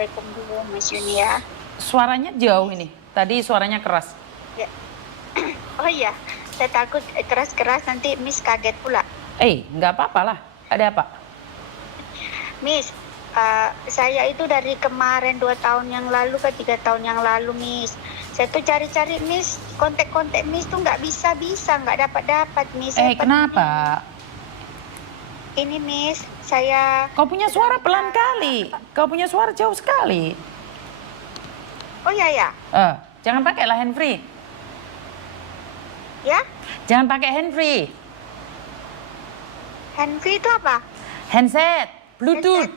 assalamualaikum dulu Miss Yuni ya. Suaranya jauh ini. Tadi suaranya keras. Ya. Oh iya, saya takut keras-keras nanti Miss kaget pula. Nggak apa-apa lah. Ada apa? Miss, saya itu dari kemarin 2 tahun yang lalu ke 3 tahun yang lalu Miss. Saya tuh cari-cari Miss, kontak-kontak Miss tuh nggak bisa, nggak dapat Miss. Kenapa? Ini Miss, saya... Kau punya suara pelan kali. Kau punya suara jauh sekali. Oh iya ya? Jangan pakai lah handfree. Ya? Jangan pakai handfree. Handfree itu apa? Handset, Bluetooth.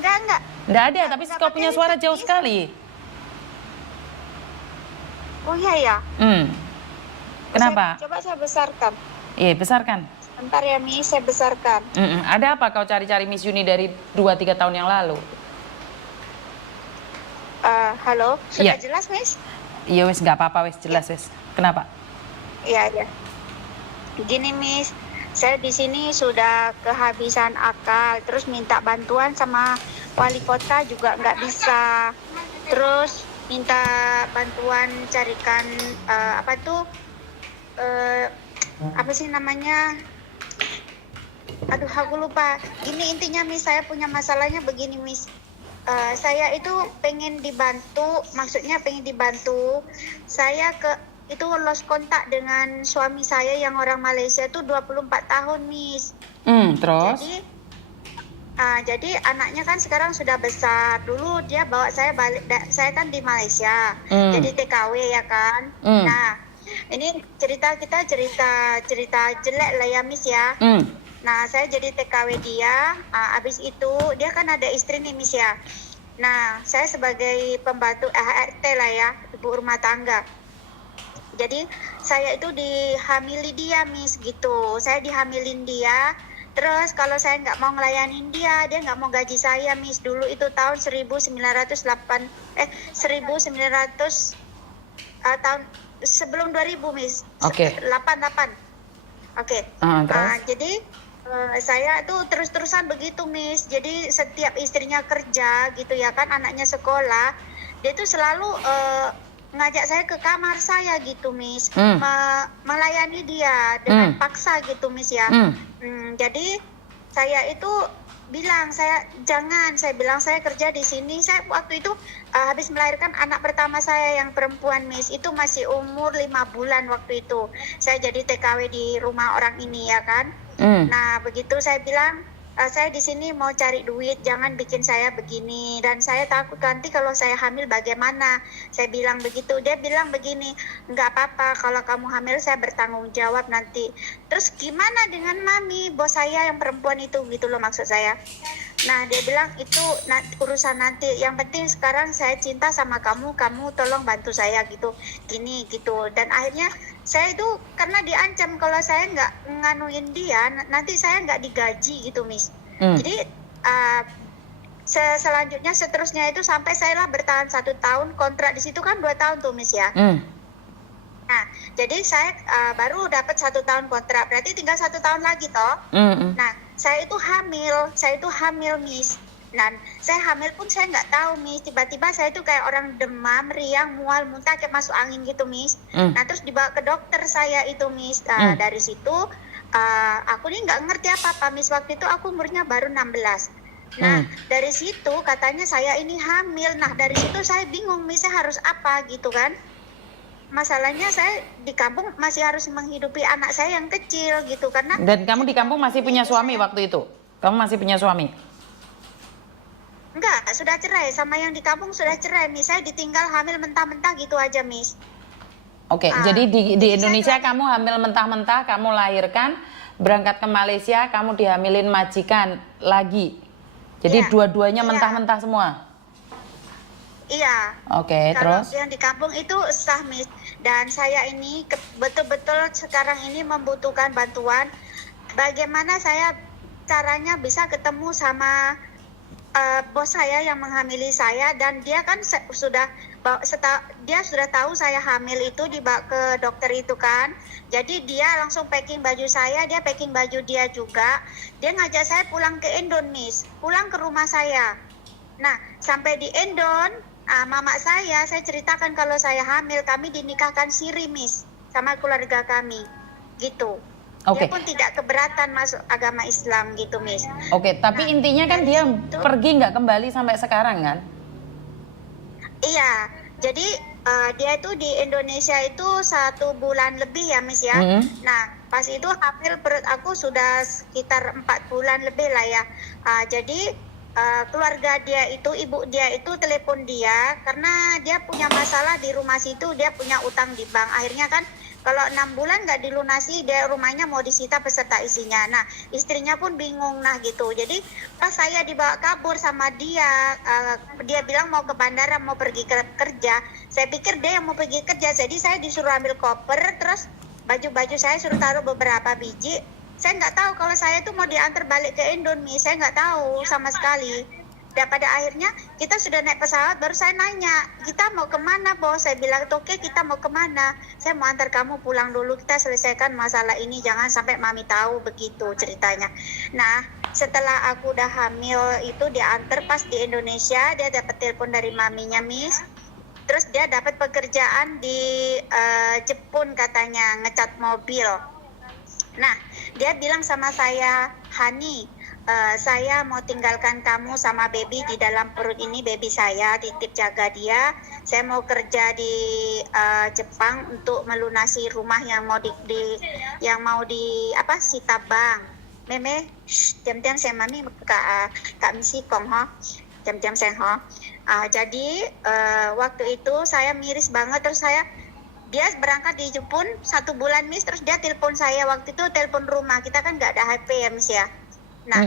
Enggak. Nggak ada, tapi kau punya suara jauh sekali. Oh iya ya? Kenapa? Coba saya besarkan. Besarkan. Bentar ya Miss, saya besarkan. Ada apa kau cari-cari Miss Yuni dari 2-3 tahun yang lalu? Halo, sudah Iya. jelas Miss? Iya wes, nggak apa-apa wes, jelas wes. Kenapa? Iya. Gini Miss, saya di sini sudah kehabisan akal, terus minta bantuan sama wali kota juga nggak bisa. Terus minta bantuan carikan apa sih namanya? Aduh, aku lupa. Ini intinya Miss, saya punya masalahnya begini Miss. Saya itu pengen dibantu, maksudnya pengen dibantu. Saya itu lost kontak dengan suami saya yang orang Malaysia itu 24 tahun Miss. Terus? Jadi anaknya kan sekarang sudah besar. Dulu dia bawa saya balik, saya kan di Malaysia, jadi TKW ya kan. Nah, ini cerita jelek lah ya Miss ya. Nah, saya jadi TKW dia, abis itu dia kan ada istri nih Miss ya. Nah, saya sebagai pembantu ART lah ya, ibu rumah tangga. Jadi saya itu dihamili dia Miss gitu. Saya dihamilin dia. Terus kalau saya nggak mau ngelayanin dia nggak mau gaji saya Miss. Dulu itu tahun 1900 tahun sebelum 2000 Miss. Oke. 88. Oke. Jadi saya tuh terus-terusan begitu Miss. Jadi setiap istrinya kerja gitu ya kan, anaknya sekolah, dia tuh selalu ngajak saya ke kamar saya gitu Miss, melayani dia dengan paksa gitu Miss ya. Jadi saya itu bilang, saya bilang saya kerja di sini. Saya waktu itu habis melahirkan anak pertama saya yang perempuan Miss, itu masih umur 5 bulan waktu itu. Saya jadi TKW di rumah orang ini ya kan. Nah begitu saya bilang, saya di sini mau cari duit, jangan bikin saya begini, dan saya takut nanti kalau saya hamil bagaimana. Saya bilang begitu. Dia bilang begini, nggak apa-apa kalau kamu hamil, saya bertanggung jawab nanti. Terus gimana dengan mami, bos saya yang perempuan itu, gitu loh maksud saya. Nah dia bilang itu urusan nanti, yang penting sekarang saya cinta sama kamu tolong bantu saya gitu, gini gitu. Dan akhirnya saya itu karena diancam kalau saya nggak nganuin dia, nanti saya nggak digaji gitu Miss. Jadi selanjutnya seterusnya itu sampai saya lah bertahan 1 tahun, kontrak di situ kan 2 tahun tuh Miss ya. Nah jadi saya baru dapat 1 tahun kontrak, berarti tinggal 1 tahun lagi toh. Nah saya itu hamil Miss. Nah, saya hamil pun saya nggak tahu Miss, tiba-tiba saya itu kayak orang demam, riang, mual, muntah, kayak masuk angin gitu Miss. Nah terus dibawa ke dokter saya itu Miss. Dari situ aku nih nggak ngerti apa-apa Miss, waktu itu aku umurnya baru 16. Nah dari situ katanya saya ini hamil. Nah dari situ saya bingung Miss, saya harus apa gitu kan. Masalahnya saya di kampung masih harus menghidupi anak saya yang kecil gitu karena. Dan kamu di kampung masih punya suami waktu itu? Kamu masih punya suami? Enggak, sudah cerai. Sama yang di kampung sudah cerai Miss. Saya ditinggal hamil mentah-mentah gitu aja Miss. Oke, jadi di Indonesia kamu hamil mentah-mentah, kamu lahirkan, berangkat ke Malaysia, kamu dihamilin majikan lagi. Jadi dua-duanya mentah-mentah semua? Iya. Oke, terus? Yang di kampung itu sah Miss. Dan saya ini betul-betul sekarang ini membutuhkan bantuan. Bagaimana saya caranya bisa ketemu sama bos saya yang menghamili saya, dan dia kan dia sudah tahu saya hamil itu, dibawa ke dokter itu kan. Jadi dia langsung packing baju saya, dia packing baju dia juga. Dia ngajak saya pulang ke Indonesia, pulang ke rumah saya. Nah, sampai di Endon, mama saya ceritakan kalau saya hamil, kami dinikahkan siri, Miss, sama keluarga kami, gitu. Dia pun tidak keberatan masuk agama Islam, gitu, Miss. Tapi intinya kan dia pergi nggak kembali sampai sekarang kan? Iya, jadi dia itu di Indonesia itu 1 bulan lebih ya, Miss ya. Nah, pas itu hamil perut aku sudah sekitar 4 bulan lebih lah ya. Jadi keluarga dia itu, ibu dia itu telepon dia karena dia punya masalah di rumah situ, dia punya utang di bank. Akhirnya kan kalau 6 bulan nggak dilunasi, dia rumahnya mau disita beserta isinya. Nah, istrinya pun bingung, nah gitu. Jadi pas saya dibawa kabur sama dia, dia bilang mau ke bandara, mau pergi kerja. Saya pikir dia yang mau pergi kerja, jadi saya disuruh ambil koper, terus baju-baju saya suruh taruh beberapa biji. Saya nggak tahu kalau saya tuh mau diantar balik ke Indonesia, saya nggak tahu sama sekali. Dan pada akhirnya kita sudah naik pesawat, baru saya nanya, kita mau kemana, Bos? Saya bilang, oke, kita mau kemana? Saya mau antar kamu pulang dulu, kita selesaikan masalah ini, jangan sampai mami tahu, begitu ceritanya. Nah, setelah aku udah hamil itu diantar pas di Indonesia, dia dapat telepon dari maminya, Miss. Terus dia dapat pekerjaan di Jepun katanya, ngecat mobil. Nah, dia bilang sama saya, Hani, saya mau tinggalkan kamu sama baby di dalam perut ini, baby saya, titip jaga dia. Saya mau kerja di Jepang untuk melunasi rumah yang mau sita bank. Meme, jam-jam saya mami kak misi kong ho, jam-jam saya ho. Jadi waktu itu saya miris banget, terus dia berangkat di Jepun 1 bulan, Miss, terus dia telepon saya waktu itu, telepon rumah, kita kan nggak ada HP ya, Miss ya. Nah,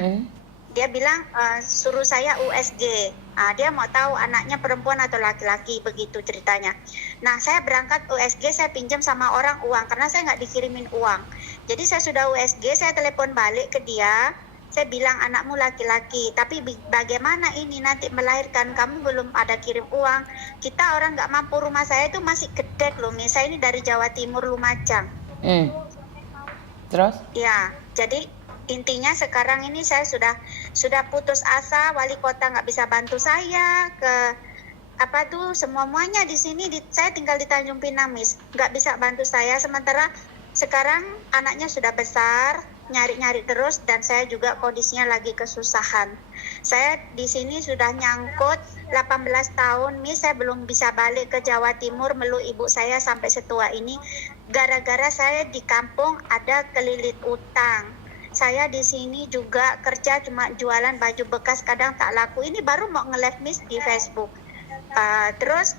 dia bilang suruh saya USG. Dia mau tahu anaknya perempuan atau laki-laki, begitu ceritanya. Nah, saya berangkat USG, saya pinjam sama orang uang karena saya nggak dikirimin uang. Jadi saya sudah USG, saya telepon balik ke dia. Saya bilang anakmu laki-laki, tapi bagaimana ini nanti melahirkan, kamu belum ada kirim uang. Kita orang nggak mampu, rumah saya itu masih gede loh, Miss. Saya ini dari Jawa Timur, Lumajang. Terus? Ya, jadi intinya sekarang ini saya sudah putus asa, wali kota nggak bisa bantu saya, semuanya di sini, saya tinggal di Tanjung Pinang, Miss, nggak bisa bantu saya. Sementara sekarang anaknya sudah besar, nyari-nyari terus, dan saya juga kondisinya lagi kesusahan. Saya di sini sudah nyangkut 18 tahun, Miss, saya belum bisa balik ke Jawa Timur meluk ibu saya sampai setua ini, gara-gara saya di kampung ada kelilit utang. Saya di sini juga kerja cuma jualan baju bekas, kadang tak laku. Ini baru mau nge-live, Miss, di Facebook. Terus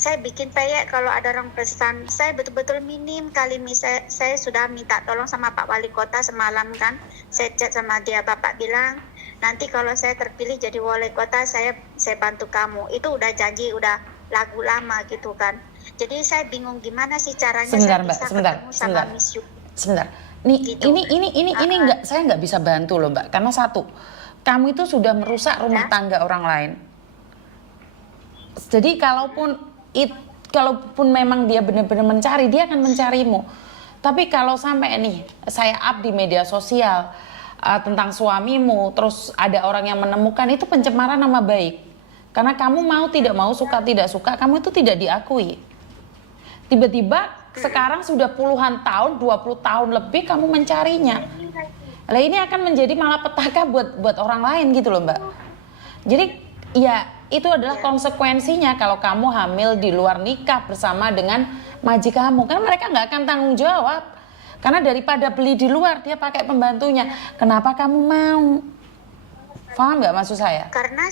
saya bikin peyek kalau ada orang pesan. Saya betul-betul minim kali, Miss. Saya sudah minta tolong sama Pak Wali Kota semalam kan. Saya chat sama dia, Bapak bilang, nanti kalau saya terpilih jadi Wali Kota, saya bantu kamu. Itu udah janji, udah lagu lama gitu kan. Jadi saya bingung gimana sih caranya saya bisa ketemu sama Miss Yu. Sebentar. Gitu. Ini enggak, saya nggak bisa bantu loh, Mbak, karena satu, kamu itu sudah merusak rumah tangga orang lain. Jadi kalaupun memang dia benar-benar mencari, dia akan mencarimu. Tapi kalau sampai nih saya up di media sosial tentang suamimu, terus ada orang yang menemukan, itu pencemaran nama baik. Karena kamu mau tidak mau, suka tidak suka, kamu itu tidak diakui. Tiba-tiba sekarang sudah puluhan tahun, 20 tahun lebih kamu mencarinya. Lah ini akan menjadi malapetaka buat orang lain gitu loh, Mbak. Jadi ya itu adalah konsekuensinya kalau kamu hamil di luar nikah bersama dengan maji kamu. Kan mereka nggak akan tanggung jawab. Karena daripada beli di luar, dia pakai pembantunya. Kenapa kamu mau? Paham nggak maksud saya? Karena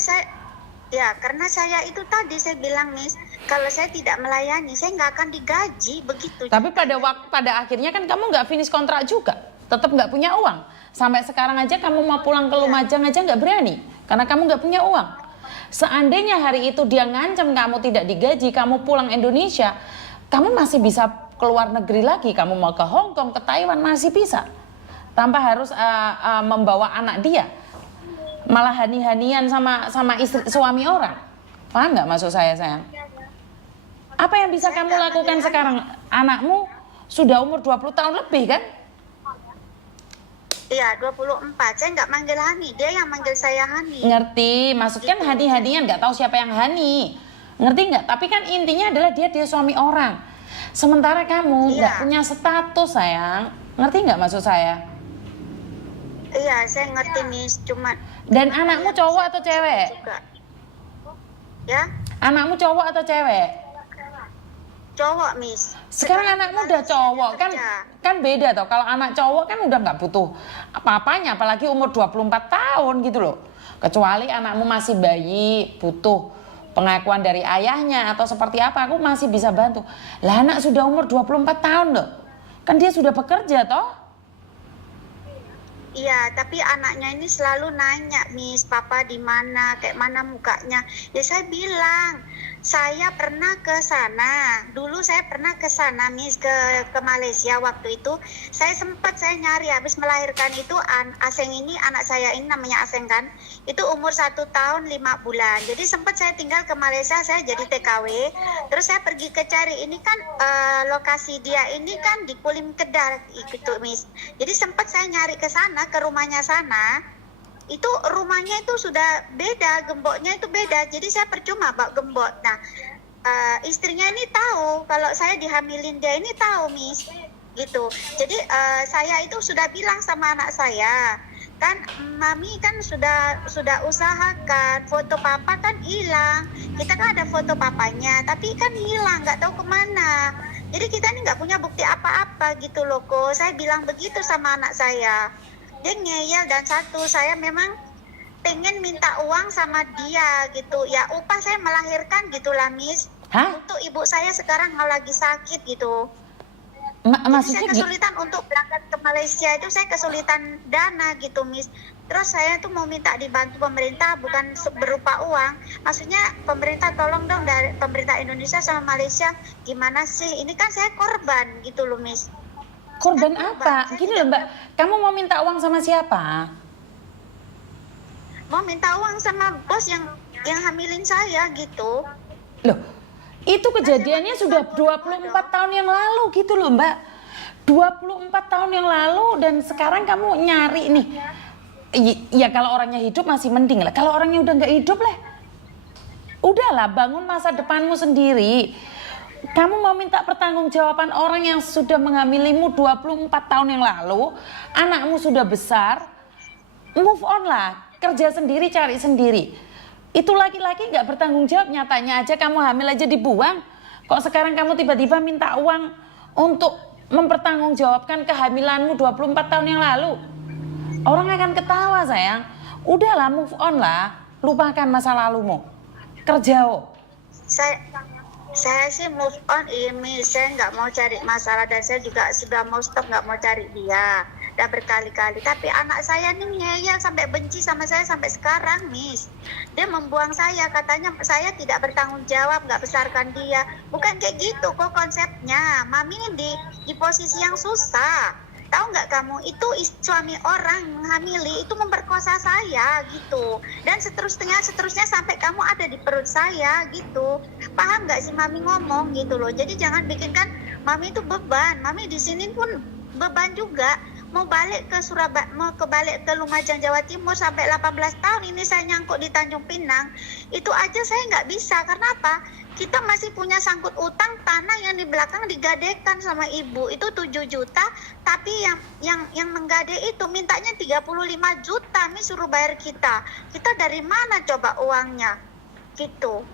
saya itu tadi saya bilang, Miss, kalau saya tidak melayani, saya nggak akan digaji, begitu. Tapi pada akhirnya kan kamu nggak finish kontrak juga, tetap nggak punya uang. Sampai sekarang aja kamu mau pulang ke Lumajang aja nggak berani, karena kamu nggak punya uang. Seandainya hari itu dia ngancam kamu tidak digaji, kamu pulang Indonesia, kamu masih bisa keluar negeri lagi, kamu mau ke Hong Kong, ke Taiwan masih bisa, tanpa harus membawa anak dia. Malah hani-hanian sama istri, suami orang. Paham nggak maksud saya, sayang? Apa yang bisa kamu lakukan sekarang? Anakmu sudah umur 20 tahun lebih kan? Iya, 24. Saya nggak manggil Hani, dia yang manggil saya Hani. Ngerti, maksudnya Gitu. Hani-hanian nggak tahu siapa yang Hani. Ngerti nggak? Tapi kan intinya adalah dia suami orang. Sementara kamu nggak Iya. punya status sayang. Ngerti nggak maksud saya? Iya, saya ngerti Miss, cuma Dan anakmu cowok atau cewek? juga. Ya, Anakmu cowok atau cewek? cowok Miss. Sekarang anakmu udah cowok kan, kerja. kan beda toh. Kalau anak cowok kan udah nggak butuh apa-apanya, apalagi umur 24 tahun gitu loh. Kecuali anakmu masih bayi, butuh pengakuan dari ayahnya atau seperti apa, aku masih bisa bantu. Lah anak sudah umur 24 tahun loh. Kan dia sudah bekerja toh. Iya, tapi anaknya ini selalu nanya, Miss, papa di mana, kayak mana mukanya. Ya saya bilang, saya pernah ke sana. Dulu saya pernah ke sana, Miss, ke Malaysia waktu itu. Saya nyari habis melahirkan itu Aseng ini, anak saya ini namanya Aseng kan. Itu umur 1 tahun 5 bulan. Jadi sempat saya tinggal ke Malaysia, saya jadi TKW. Terus saya pergi ke cari, ini kan lokasi dia ini kan di Kulim Kedah gitu, Miss. Jadi sempat saya nyari ke sana, ke rumahnya sana. Itu rumahnya itu sudah beda, gemboknya itu beda. Jadi saya percuma bawa gembok. Nah, istrinya ini tahu kalau saya dihamilin, dia ini tahu, Miss. Gitu. Jadi saya itu sudah bilang sama anak saya, kan mami kan sudah usahakan, foto papa kan hilang. Kita kan ada foto papanya, tapi kan hilang, nggak tahu kemana. Jadi kita ini nggak punya bukti apa-apa gitu loh kok. Saya bilang begitu sama anak saya. Dia ngeyel, dan satu, saya memang pengen minta uang sama dia gitu. Ya upah saya melahirkan gitulah, Miss. Hah? Untuk ibu saya sekarang lagi sakit gitu. Jadi Maksudnya saya kesulitan untuk berangkat ke Malaysia, itu saya kesulitan dana gitu, Miss. Terus saya tuh mau minta dibantu pemerintah, bukan berupa uang. Maksudnya pemerintah tolong dong, dari pemerintah Indonesia sama Malaysia, gimana sih? Ini kan saya korban gitu loh, Miss. korban Saya apa? korban. Gini loh Mbak, kamu mau minta uang sama siapa? Mau minta uang sama bos yang hamilin saya gitu. Loh, itu kejadiannya sudah 24 tahun yang lalu gitu loh Mbak. 24 tahun yang lalu, dan sekarang kamu nyari nih. Ya kalau orangnya hidup masih mending lah. Kalau orangnya udah nggak hidup lah, udahlah, bangun masa depanmu sendiri. Kamu mau minta pertanggungjawaban orang yang sudah menghamilimu 24 tahun yang lalu, anakmu sudah besar, move on lah, kerja sendiri, cari sendiri. Itu laki-laki nggak bertanggung jawab, nyatanya aja kamu hamil aja dibuang. Kok sekarang kamu tiba-tiba minta uang untuk mempertanggungjawabkan kehamilanmu 24 tahun yang lalu? Orang akan ketawa sayang. Udahlah, move on lah, lupakan masa lalumu. Kerja Saya sih move on ini, saya nggak mau cari masalah, dan saya juga sudah mau stop, nggak mau cari dia. Udah berkali-kali, tapi anak saya nih ngeyel sampai benci sama saya sampai sekarang, Miss. Dia membuang saya, katanya saya tidak bertanggung jawab, nggak besarkan dia. Bukan kayak gitu kok konsepnya. Mami di posisi yang susah. Tahu nggak kamu, itu suami orang menghamili itu memperkosa saya gitu, dan seterusnya sampai kamu ada di perut saya gitu. Paham nggak sih mami ngomong gitu loh. Jadi jangan bikinkan mami itu beban. Mami di sini pun beban juga. Mau balik ke Surabaya, mau balik ke Lumajang Jawa Timur sampai 18 tahun ini saya nyangkut di Tanjung Pinang. Itu aja saya nggak bisa. Karena apa? Kita masih punya sangkut utang tanah yang di belakang digadekan sama ibu. Itu 7 juta, tapi yang menggade itu mintanya 35 juta, nih suruh bayar kita. Kita dari mana coba uangnya? Gitu.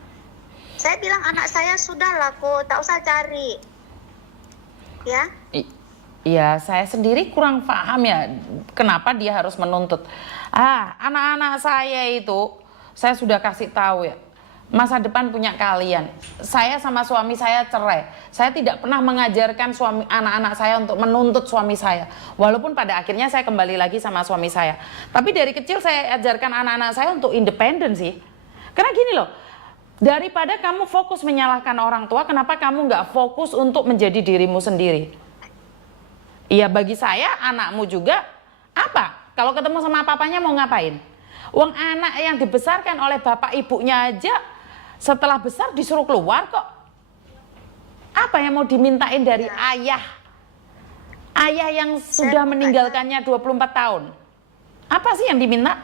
Saya bilang anak saya sudahlah kok, tak usah cari. Ya. Iya, saya sendiri kurang paham ya kenapa dia harus menuntut. Anak-anak saya itu saya sudah kasih tahu ya, masa depan punya kalian. Saya sama suami saya cerai. Saya tidak pernah mengajarkan anak-anak saya untuk menuntut suami saya. Walaupun pada akhirnya saya kembali lagi sama suami saya. Tapi dari kecil saya ajarkan anak-anak saya untuk independen sih. Karena gini loh, daripada kamu fokus menyalahkan orang tua, kenapa kamu nggak fokus untuk menjadi dirimu sendiri? Iya, bagi saya anakmu juga apa? Kalau ketemu sama papanya mau ngapain? Wong anak yang dibesarkan oleh bapak ibunya aja setelah besar disuruh keluar kok. Apa yang mau dimintain dari ayah? Ayah yang sudah meninggalkannya 24 tahun. Apa sih yang diminta?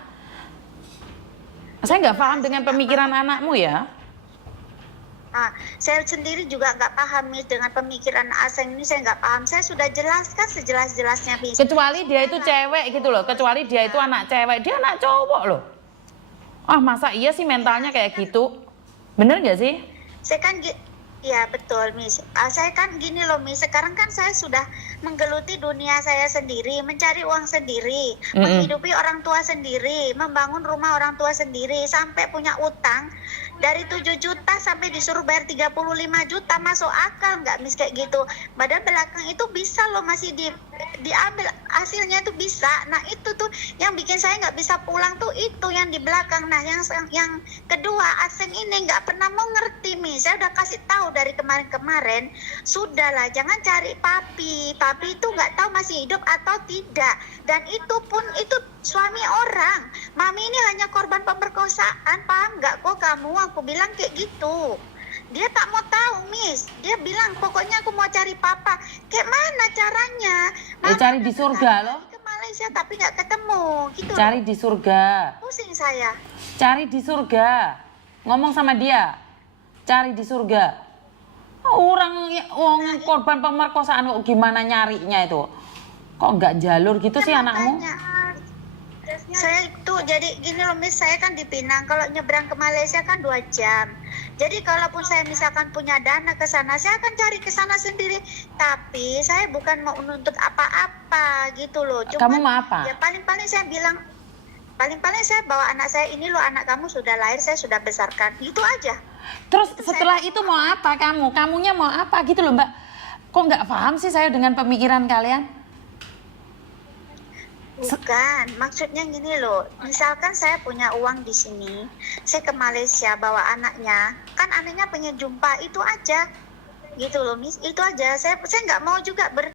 Saya nggak paham dengan pemikiran anakmu ya. Saya sendiri juga nggak paham Miss dengan pemikiran asing ini, saya nggak paham. Saya sudah jelaskan sejelas-jelasnya Miss. Kecuali dia itu cewek gitu loh, kecuali dia itu anak cewek, dia anak cowok loh. Masa iya sih mentalnya kayak gitu? Bener nggak sih? Saya kan ya betul Miss. Saya kan gini loh Miss, sekarang kan saya sudah menggeluti dunia saya sendiri, mencari uang sendiri, menghidupi orang tua sendiri, membangun rumah orang tua sendiri, sampai punya utang dari 7 juta sampai disuruh bayar 35 juta, masuk akal nggak Miss kayak gitu? Padahal belakang itu bisa loh masih diambil hasilnya itu bisa. Nah itu tuh yang bikin saya nggak bisa pulang tuh, itu yang di belakang. Nah yang kedua, asing ini nggak pernah mau ngerti Miss. Saya udah kasih tahu dari kemarin-kemarin, sudahlah jangan cari papi itu nggak tahu masih hidup atau tidak, dan itu pun itu suami orang. Mami ini hanya korban pemerkosaan, paham nggak kok kamu? Aku bilang kayak gitu. Dia tak mau tahu Miss, dia bilang pokoknya aku mau cari papa. Kayak mana caranya? Ya cari di surga loh. Ke Malaysia tapi nggak ketemu gitu. Cari di surga. Pusing saya. Cari di surga. Ngomong sama dia. Cari di surga. Orang korban pemerkosaan kok gimana nyarinya itu? Kok nggak jalur gitu sih anakmu? Saya itu jadi gini loh Miss, saya kan di Pinang, kalau nyebrang ke Malaysia kan 2 jam. Jadi kalaupun saya misalkan punya dana ke sana, saya akan cari ke sana sendiri. Tapi saya bukan mau menuntut apa-apa gitu loh. Kamu mau apa? Ya paling-paling saya bilang, paling-paling saya bawa anak saya, ini loh anak kamu sudah lahir, saya sudah besarkan. Gitu aja. Terus setelah itu mau apa kamu? Kamunya mau apa gitu loh Mbak? Kok nggak paham sih saya dengan pemikiran kalian? Bukan, maksudnya gini loh, misalkan saya punya uang di sini, saya ke Malaysia bawa anaknya, kan anaknya pengen jumpa, itu aja, gitu loh Miss, itu aja. Saya nggak mau juga